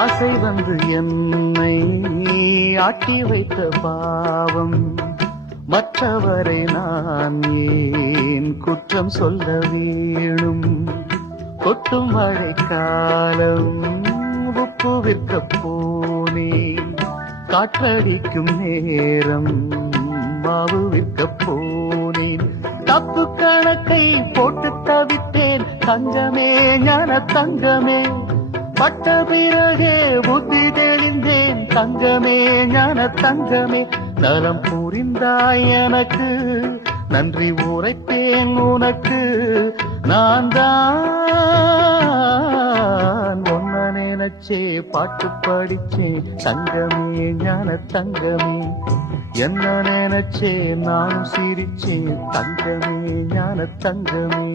ஆசை வந்து என்னை ஆட்டி வைத்த பாவம், மற்றவரை நான் ஏன் குற்றம் சொல்ல வேணும்? கொட்டும் மழைக்காலம் உப்பு விற்க போனேன், காற்றடிக்கும் நேரம் மாவு விற்க போனேன். தப்பு கணக்கை போட்டு தவித்தேன், தங்கமே ஞான தங்கமே. பட்ட பிறகே புத்தி தெளிந்தேன், தங்கமே ஞான தங்கமே. நலம் புரிந்தாய் எனக்கு, நன்றி உரைத்தேன் உனக்கு. நான் தான் ஒன்ன நினைச்சே பாட்டு படிச்சேன், தங்கமே ஞான தங்கமே. என்ன நினைச்சே நானும் சிரிச்சேன், தங்கமே ஞான தங்கமே.